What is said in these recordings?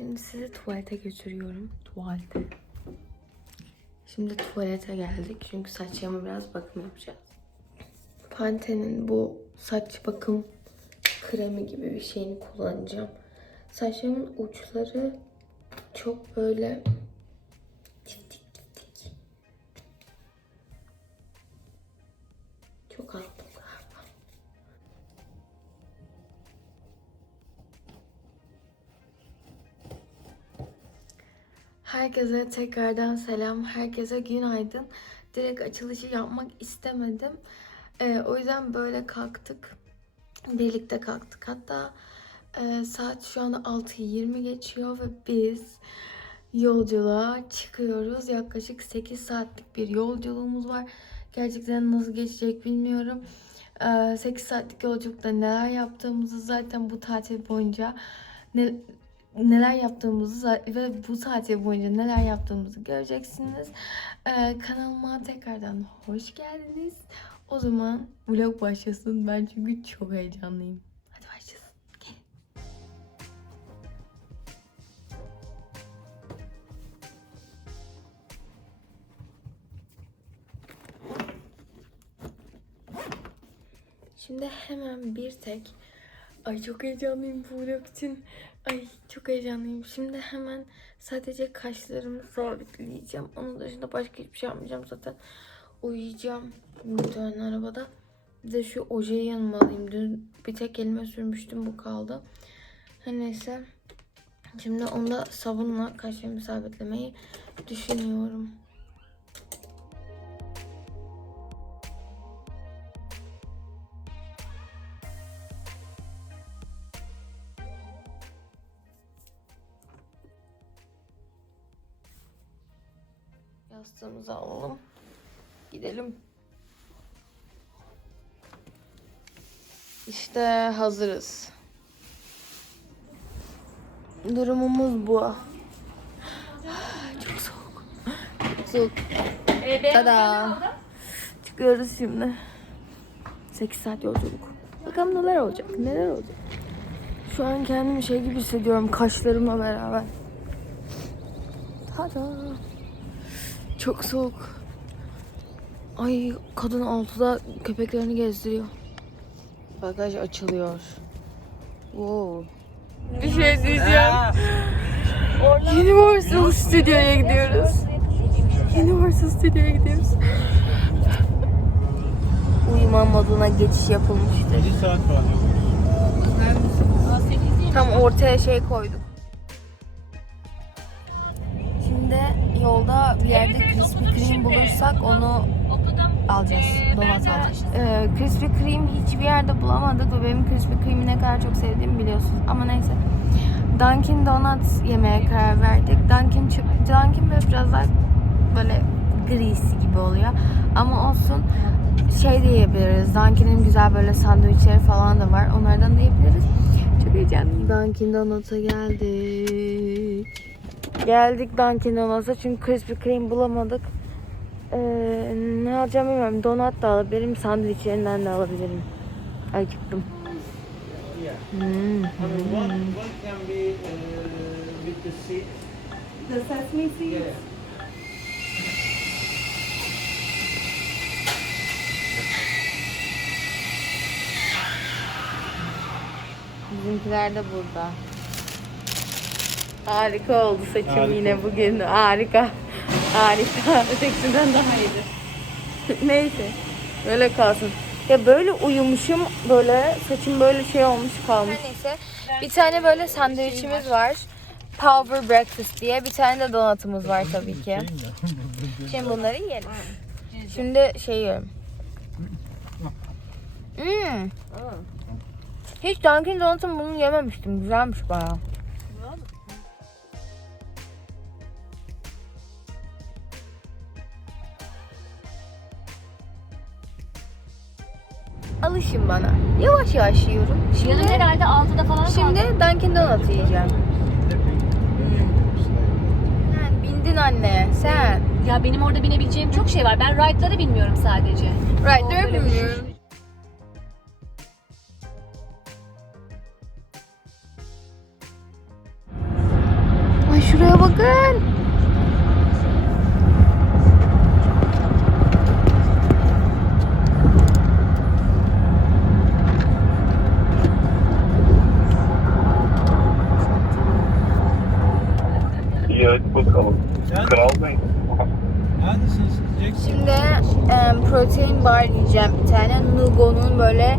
Şimdi sizi tuvalete götürüyorum. Tuvalete. Şimdi tuvalete geldik. Çünkü saçlarıma biraz bakım yapacağız. Pantene'in bu saç bakım kremi gibi bir şeyini kullanacağım. Saçlarımın uçları çok böyle. Çok aldım Herkese tekrardan selam. Herkese günaydın. Direkt açılışı yapmak istemedim. Ee, o yüzden böyle kalktık. Birlikte kalktık. Hatta e, saat şu anda 6.20 geçiyor ve biz yolculuğa çıkıyoruz. Yaklaşık 8 saatlik bir yolculuğumuz var. Gerçekten nasıl geçecek bilmiyorum. Ee, 8 saatlik yolculukta neler yaptığımızı zaten bu tatil boyunca ne, neler yaptığımızı ve bu tatil boyunca neler yaptığımızı göreceksiniz. Ee, kanalıma tekrardan hoş geldiniz. O zaman vlog başlasın. Ben çünkü çok heyecanlıyım. Hadi başlasın. Gelin. Şimdi hemen bir tek Ay çok heyecanlıyım bu vlog için. Ay çok heyecanlıyım. Şimdi hemen sadece kaşlarımı sabitleyeceğim. Onun dışında başka hiçbir şey yapmayacağım zaten. Uyuyacağım muhtemelen arabada. Bir de şu ojeyi yanıma alayım. Dün bir tek elime sürmüştüm bu kaldı. Her neyse. Şimdi onda sabunla kaşlarımı sabitlemeyi düşünüyorum. Yastığımızı alalım. Gidelim. İşte hazırız. Durumumuz bu. Çok soğuk. Çok soğuk. Tada. Çıkıyoruz şimdi. 8 saat yolculuk. Bakalım neler olacak, neler olacak. Şu an kendimi şey gibi hissediyorum kaşlarımla beraber. Tada. Çok soğuk. Ay kadın altıda köpeklerini gezdiriyor. Bagaj açılıyor. Wow. Bir şey diyeceğim. Universal Studio'ya gidiyoruz. Universal Studio'ya gidiyoruz. Uyuma moduna geçiş yapılmıştır. 7 saat falan. Tam ortaya şey koyduk. Yolda bir yerde Krispy Kreme bulursak onu alacağız. Donat alacağız. Ee, Krispy Kreme hiçbir yerde bulamadık ve benim Krispy Kreme'i ne kadar çok sevdiğimi biliyorsunuz. Ama neyse. Dunkin Donuts yemeye karar verdik. Dunkin, Dunkin böyle biraz daha böyle grisi gibi oluyor. Ama olsun şey de yiyebiliriz. Dunkin'in güzel böyle sandviçleri falan da var. Onlardan da yiyebiliriz. Çok heyecanlıyım. Dunkin Donuts'a geldik. Geldik Dunkin Donuts'a çünkü Krispy Kreme bulamadık. Ee, ne alacağım bilmiyorum. Donat da alabilirim, sandviçlerinden de alabilirim. Acıktım. Hmm. Uh. Bizimkiler de burada. Harika oldu saçım Harika. yine bugün. Harika. Harika. Ötekinden daha iyidir. Neyse. Böyle kalsın. Ya böyle uyumuşum böyle saçım böyle şey olmuş kalmış. Neyse. Bir tane böyle sandviçimiz var. Power Breakfast diye. Bir tane de donatımız var tabii ki. Şimdi bunları yiyelim. Şimdi şey yiyorum. Hmm. Hiç Dunkin Donut'un bunu yememiştim. Güzelmiş bayağı. Bana. Yavaş yavaş yiyorum. Yarın Şimdi, herhalde 6'da falan şimdi Dunkin Donut yiyeceğim. Sen bindin anne. Sen. Ya benim orada binebileceğim çok şey var. Ben ride'ları bilmiyorum sadece. Böyle bilmiyorum. Hadi bakalım. Kral Bey. Şimdi em, protein bar yiyeceğim bir tane. Nugo'nun böyle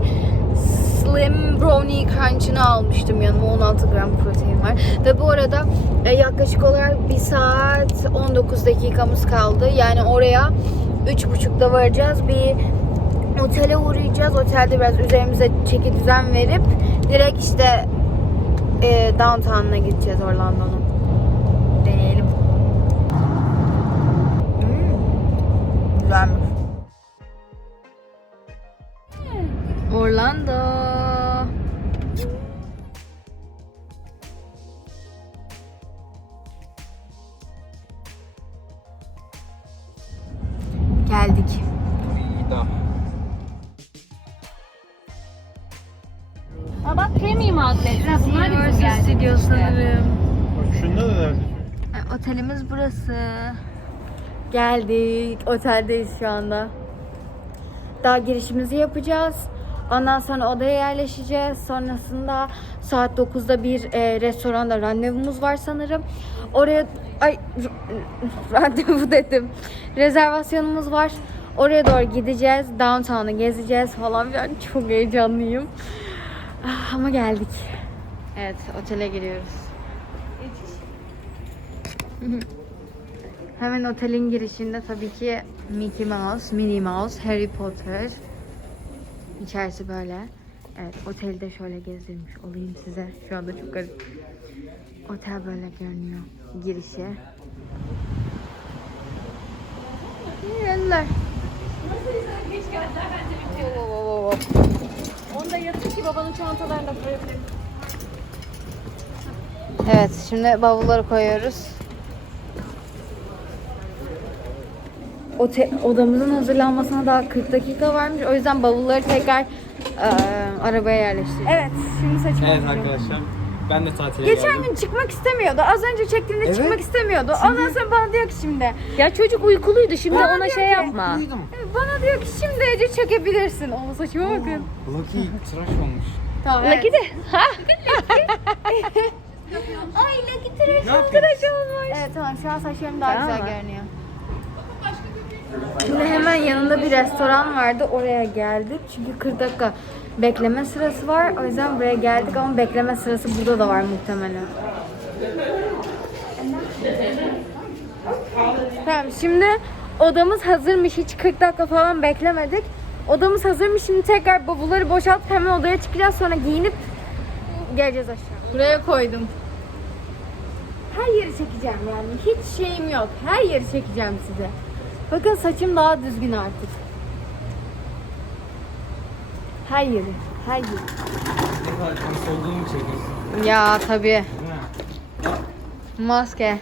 Slim Brownie Crunch'ını almıştım yanıma. 16 gram protein var. Ve bu arada e, yaklaşık olarak 1 saat 19 dakikamız kaldı. Yani oraya 3.30'da varacağız. Bir otele uğrayacağız. Otelde biraz üzerimize çeki düzen verip direkt işte e, downtown'a gideceğiz Orlando'nun. Deneyelim. Hmm. Güzelmiş. Orlando. Geldik. Aa bak premium outlet. Bizim Universal. Studio sanırım. Bak şunda da nerede? Otelimiz burası. Geldik. Oteldeyiz şu anda. Daha girişimizi yapacağız. Ondan sonra odaya yerleşeceğiz. Sonrasında saat 9'da bir e, restoranda randevumuz var sanırım. Oraya ay randevu dedim. Rezervasyonumuz var. Oraya doğru gideceğiz. Downtown'u gezeceğiz falan filan. Çok heyecanlıyım. Ah, Ama geldik. Evet, otele giriyoruz. Hemen otelin girişinde tabii ki Mickey Mouse, Minnie Mouse, Harry Potter. İçerisi böyle. Evet, oteli de şöyle gezdirmiş olayım size. Şu anda çok garip. Otel böyle görünüyor. Girişi. Geldiler. Onda yatır ki babanın çantalarını da koyabilirim. Evet, şimdi bavulları koyuyoruz. Ote odamızın hazırlanmasına daha 40 dakika varmış. O yüzden bavulları tekrar eee, arabaya yerleştireceğiz. Evet, şimdi saçımı Evet arkadaşlar. Ben de tatile Geçen geldim. gün çıkmak istemiyordu. Az önce çektiğimde Evet. çıkmak istemiyordu. Ondan sonra bana diyor ki şimdi. Ya çocuk uykuluydu şimdi Bana ona diyor şey ki- yapma. Uyudum. Bana diyor ki şimdi Ece çekebilirsin. O saçıma bakın. Lucky tıraş olmuş. Tamam. Lucky de. Ha? Ay Lucky tıraş Ne yapıyorsun? olmuş. Evet tamam şu an saçlarım daha Tamam. güzel görünüyor. Şimdi hemen yanında bir restoran vardı. Oraya geldik. Çünkü 40 dakika bekleme sırası var. O yüzden buraya geldik ama bekleme sırası burada da var muhtemelen. Tamam şimdi odamız hazırmış. Hiç 40 dakika falan beklemedik. Odamız hazırmış. Şimdi tekrar bavulları boşaltıp hemen odaya çıkacağız. Sonra giyinip geleceğiz aşağı. Buraya koydum. Her yeri çekeceğim yani. Hiç şeyim yok. Her yeri çekeceğim size. Bakın saçım daha düzgün artık. Her yeri. Her yeri. Ne kadar kanser olduğumu çekiyorsun. Ya tabii. Maske.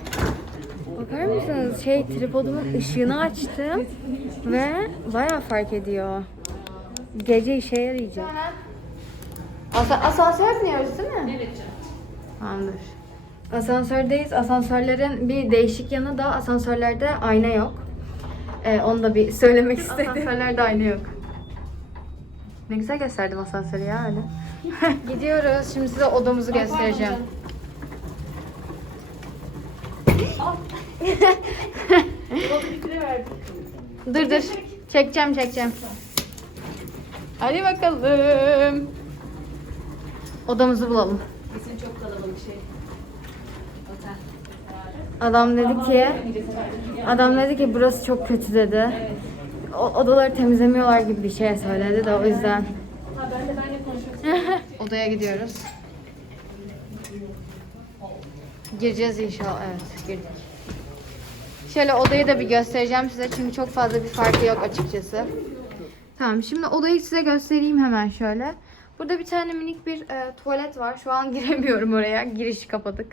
Bakar mısınız? Şey tripodumun ışığını açtım ve bayağı fark ediyor. Gece işe yarayacak. Asa asansör biniyoruz değil mi? Evet canım. Tamamdır. Asansördeyiz. Asansörlerin bir değişik yanı da asansörlerde ayna yok. Ee, onu da bir söylemek istedim. Asansörlerde ayna yok. Ne güzel gösterdim asansörü ya öyle. Gidiyoruz. Şimdi size odamızı göstereceğim. Dur dur. Çekeceğim çekeceğim. Hadi bakalım. Odamızı bulalım. çok kalabalık şey. Adam dedi ki Adam dedi ki burası çok kötü dedi. O, odaları temizlemiyorlar gibi bir şey söyledi de o yüzden. Odaya gidiyoruz. Gireceğiz inşallah. Evet, girdik. Şöyle odayı da bir göstereceğim size çünkü çok fazla bir farkı yok açıkçası. Tamam, şimdi odayı size göstereyim hemen şöyle. Burada bir tane minik bir e, tuvalet var. Şu an giremiyorum oraya. Girişi kapadık.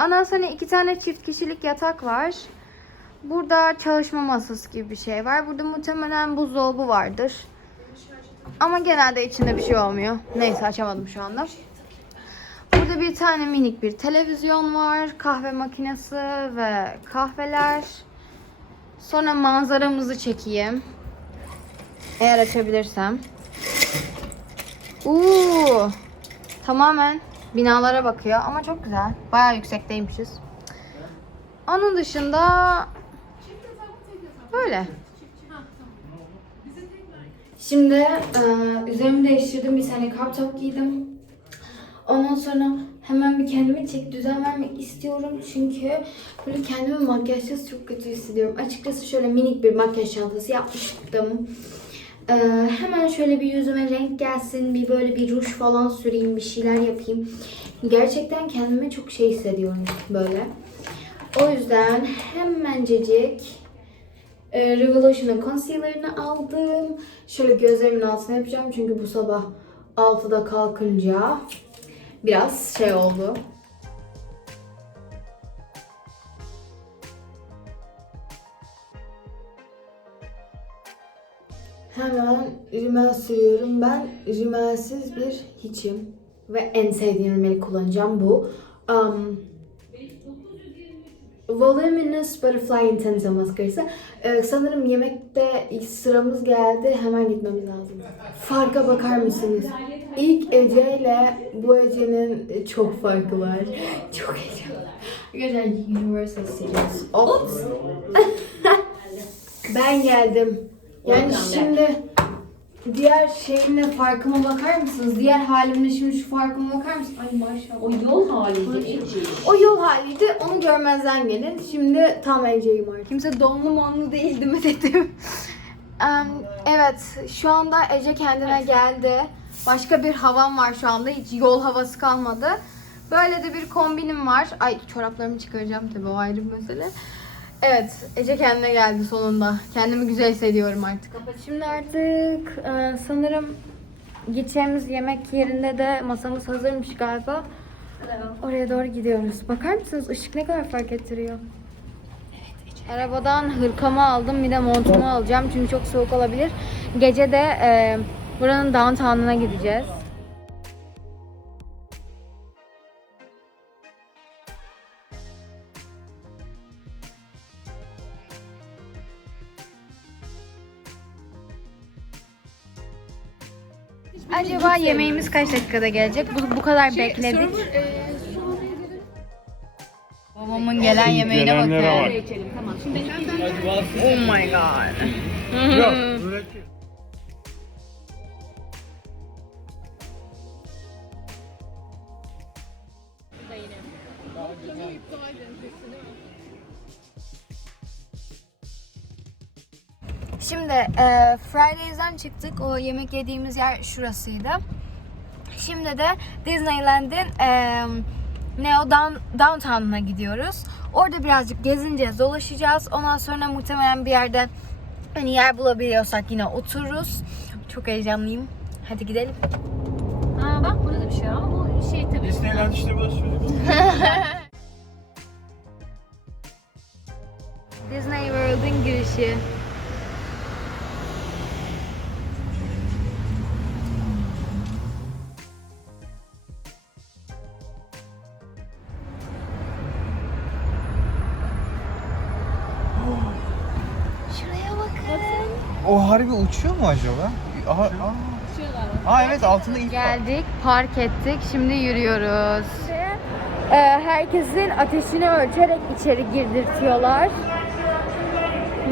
Ondan sonra iki tane çift kişilik yatak var. Burada çalışma masası gibi bir şey var. Burada muhtemelen buzdolabı vardır. Ama genelde içinde bir şey olmuyor. Neyse açamadım şu anda. Burada bir tane minik bir televizyon var. Kahve makinesi ve kahveler. Sonra manzaramızı çekeyim. Eğer açabilirsem. Uuu. Tamamen binalara bakıyor ama çok güzel. Bayağı yüksekteymişiz. Onun dışında böyle. Şimdi e, üzerimi değiştirdim. Bir tane crop top giydim. Ondan sonra hemen bir kendime çek düzen vermek istiyorum. Çünkü böyle kendimi makyajsız çok kötü hissediyorum. Açıkçası şöyle minik bir makyaj çantası yapmıştım. Ee, hemen şöyle bir yüzüme renk gelsin. Bir böyle bir ruj falan süreyim. Bir şeyler yapayım. Gerçekten kendimi çok şey hissediyorum böyle. O yüzden hemencecik e, Revolution'ın concealer'ını aldım. Şöyle gözlerimin altına yapacağım. Çünkü bu sabah 6'da kalkınca biraz şey oldu. Hemen rimel sürüyorum. Ben rimelsiz bir hiçim. Ve en sevdiğim rimeli kullanacağım bu. Um, Voluminous Butterfly Intense maskarası. Ee, sanırım yemekte ilk sıramız geldi. Hemen gitmemiz lazım. Farka bakar mısınız? İlk Ece ile bu Ece'nin çok farkı var. Çok heyecanlı. Arkadaşlar Universal Studios. Ops. ben geldim. Yani şimdi diğer şeyimle farkıma bakar mısınız? Diğer halimle şimdi şu farkıma bakar mısınız? Ay maşallah. O yol haliydi Ece. O yol haliydi. Onu görmezden gelin. Şimdi tam Ece'yim artık. Kimse donlu monlu değildi mi dedim. Em, evet. Şu anda Ece kendine geldi. Başka bir havam var şu anda. Hiç yol havası kalmadı. Böyle de bir kombinim var. Ay çoraplarımı çıkaracağım tabii o ayrı bir mesele. Evet, Ece kendine geldi sonunda. Kendimi güzel hissediyorum artık. Şimdi artık e, sanırım gideceğimiz yemek yerinde de masamız hazırmış galiba. Oraya doğru gidiyoruz. Bakar mısınız ışık ne kadar fark ettiriyor? Arabadan hırkamı aldım bir de montumu alacağım çünkü çok soğuk olabilir. Gece de e, buranın downtown'una gideceğiz. Acaba yemeğimiz kaç dakikada gelecek? Bu, bu kadar bekledik. Babamın gelen yemeğine Gelenlere bakın. bak. İçelim tamam. Şimdi Oh my god. Fridays'den çıktık. O yemek yediğimiz yer şurasıydı. Şimdi de Disneyland'in e, ne o down, downtown'una gidiyoruz. Orada birazcık gezineceğiz, dolaşacağız. Ondan sonra muhtemelen bir yerde hani yer bulabiliyorsak yine otururuz. Çok heyecanlıyım. Hadi gidelim. Aa bak burada da bir şey var ama bu şey tabii. Disneyland işte burası. Disney World'in girişi. Harbi uçuyor mu acaba? Aha, aa. Aa evet altında ip var. Geldik, park ettik. Şimdi yürüyoruz. Ee, herkesin ateşini ölçerek içeri girdirtiyorlar.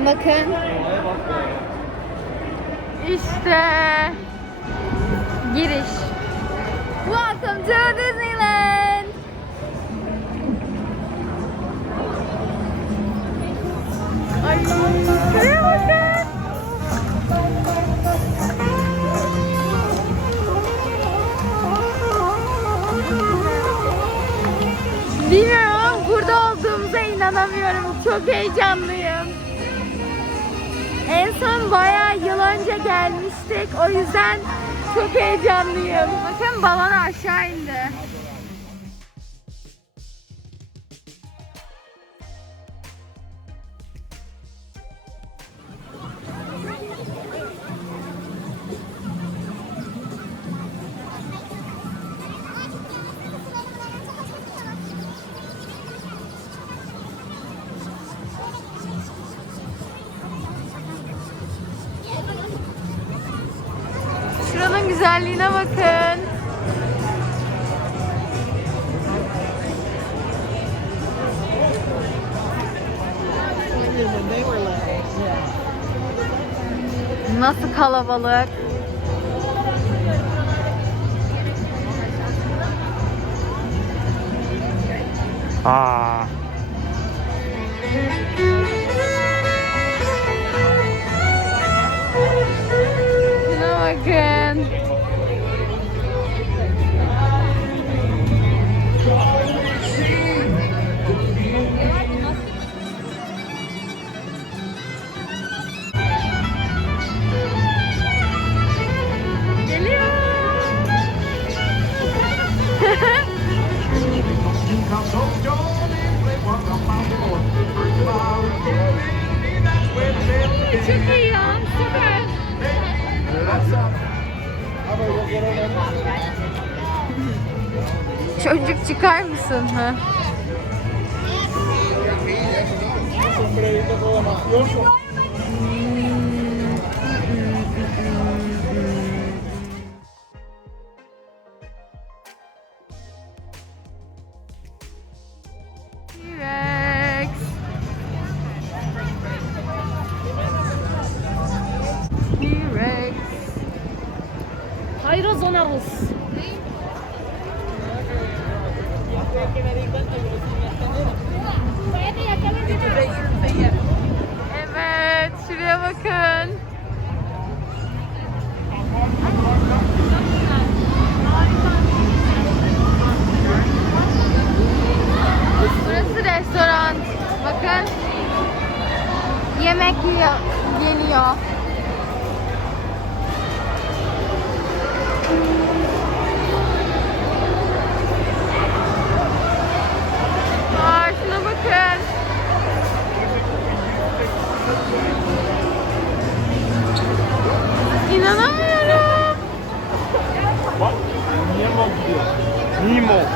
Bakın. İşte giriş. Welcome to Disneyland. Çok heyecanlıyım. En son bayağı yıl önce gelmiştik. O yüzden çok heyecanlıyım. Bakın balon aşağı indi. Güzelliğine bakın. Nasıl kalabalık? Aa. Şuna bakın. Çocuk çıkar mısın? Ha? Evet, şuraya bakın. Burası restoran. Bakın. Yemek yiyor, yeniyor. Nemo.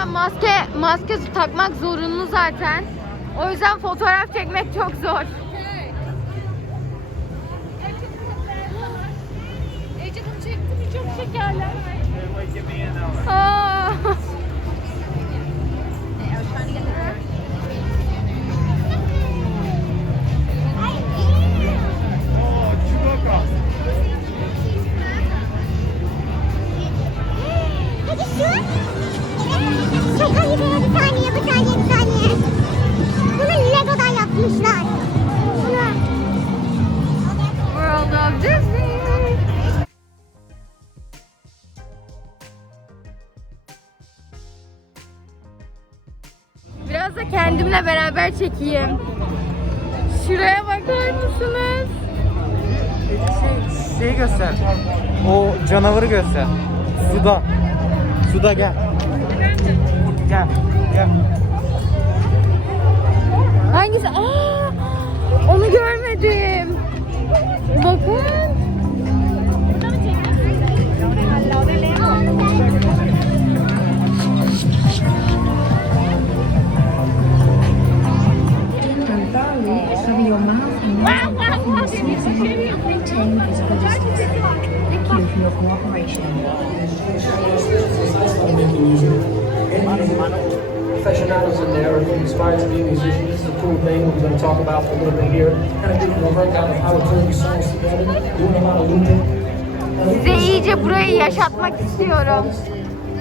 Zaten maske maske takmak zorunlu zaten. O yüzden fotoğraf çekmek çok zor. Ece'nin çekti mi çok şekerler. Aa. Çok ayıp ya bir saniye bir saniye bir saniye. Bunu Lego'dan yapmışlar. Bunu. World of Disney. Biraz da kendimle beraber çekeyim. Şuraya bakar mısınız? Şey, şeyi göster. O canavarı göster. Suda. Suda gel. Gel. Gel. Hangisi? Aa, onu görmedim. Bakın. Thank you for your cooperation. Aficionados in there who aspire to be musicians. This is a cool thing we're going to talk about a little bit here. Kind of giving a breakdown of how to put these songs together, doing a lot of looping. Size iyice burayı yaşatmak istiyorum.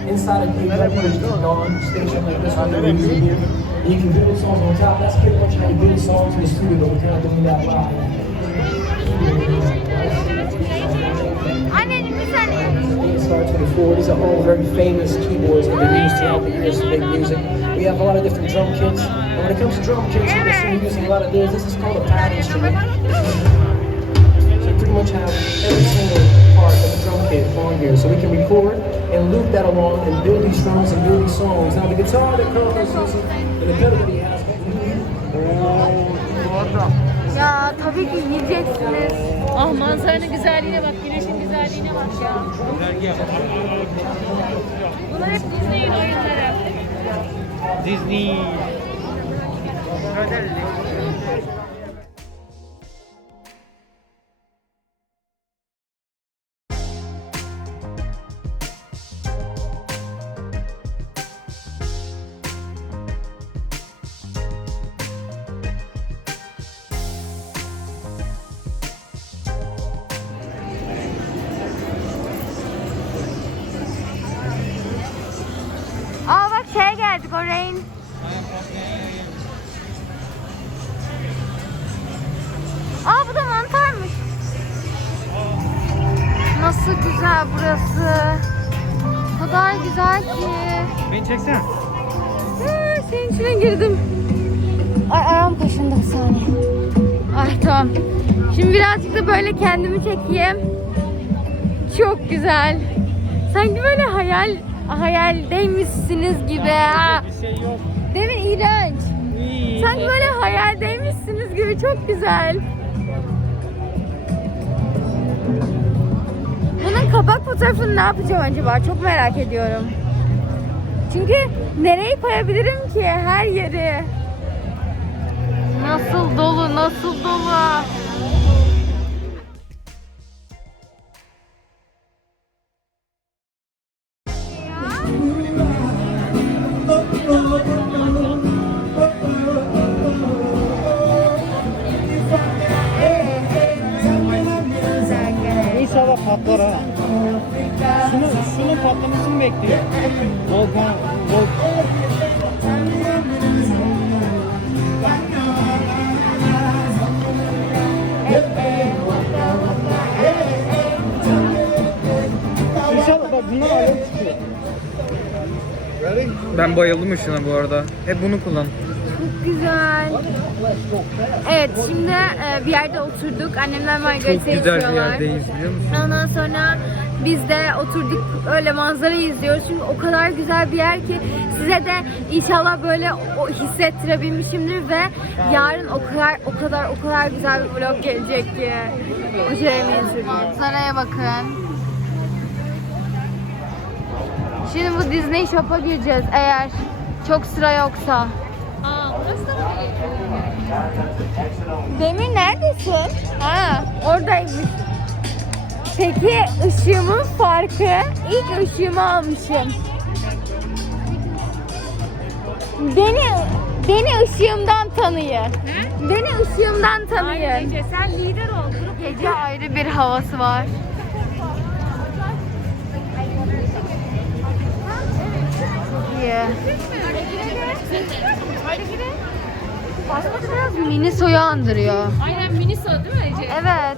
inside of the Bridge Dawn station like this on the music here. You can build songs on top. That's pretty much how you build songs in the studio. We're kind of doing that live. SR24. These are all very famous keyboards that have been used throughout the years to make music. We have a lot of different drum kits. And when it comes to drum kits, we're going to using a lot of this. This is called a pad instrument. So we pretty much have every single part of the drum kit on here. So we can record and loop that along and build these drums and build these songs. Now the guitar that Carlos is using and the pedal that he has. Oh, Ya tabii ki yiyeceksiniz. Ah manzaranın güzelliğine bak. Ya. Bunlar hep Disney'in oyunları. Disney. Aa Beni çeksene. Aa, Senin içine girdim. Ay ayağım kaşındı bir saniye. Ay tamam. Şimdi birazcık da böyle kendimi çekeyim. Çok güzel. Sanki böyle hayal hayaldeymişsiniz gibi. ha. Bir şey yok. Değil mi? İğrenç. İyi. Sanki böyle hayaldeymişsiniz gibi çok güzel. Bunun kapak fotoğrafını ne yapacağım acaba? Çok merak ediyorum. Çünkü nereye koyabilirim ki her yeri? Nasıl dolu, nasıl dolu? Şunu, şunun patlamasını bekliyor. Volkan, volkan. İnşallah bak bundan alev çıkıyor. Ben bayıldım ışına bu arada. Hep bunu kullan. Çok güzel. Evet şimdi e, bir yerde oturduk. Annemler margarita Çok güzel bir yerdeyiz biliyor musun? Ondan sonra biz de oturduk öyle manzarayı izliyoruz. Çünkü o kadar güzel bir yer ki size de inşallah böyle o hissettirebilmişimdir ve yarın o kadar o kadar o kadar güzel bir vlog gelecek ki. O Jeremy'nin sürüyor. Manzaraya bakın. Şimdi bu Disney Shop'a gireceğiz eğer çok sıra yoksa. Aa burası da mı? Demir neredesin? Ha, oradaymış. Peki ışığımın farkı? İlk ışığımı almışım. Beni beni ışığımdan tanıyın. Beni ışığımdan tanıyın. Ece sen lider ol. Grup Gece ayrı bir havası var. İyi. Mini soyu andırıyor. Aynen Miniso değil mi Ece? Evet.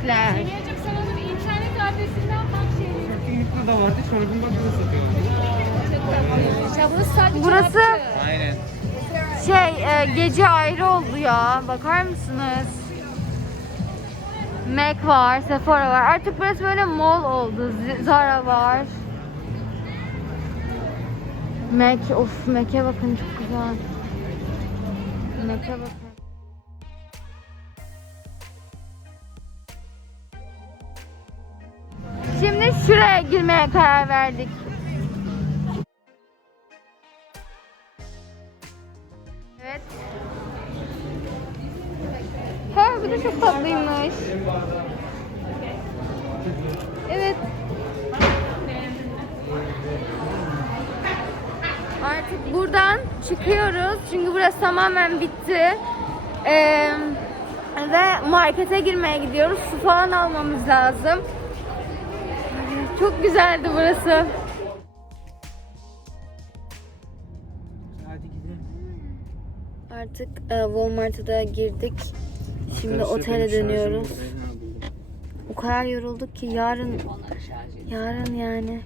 Sen onun internet adresinden bak şey. Kesinlikle de vardı. Çorabın bakımı satıyor. Ya burası sadece Burası. Aynen. şey e, gece ayrı oldu ya. Bakar mısınız? Mac var, Sephora var. Artık burası böyle mall oldu. Z- Zara var. Mac, of Mac'e bakın çok güzel. Mac'e bakın. Şuraya girmeye karar verdik. Evet. Çok tatlıymış. Evet. Artık buradan çıkıyoruz. Çünkü burası tamamen bitti. Ee, ve markete girmeye gidiyoruz. Su falan almamız lazım. Çok güzeldi burası. Artık e, Walmart'a da girdik. Şimdi otele dönüyoruz. O kadar yorulduk ki yarın yarın yani